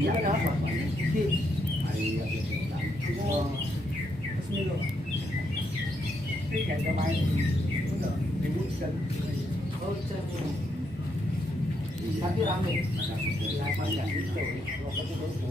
Iya apa? Di kayak main ribut kan. Oh, tapi rame. Apa ya itu? Lokasi itu.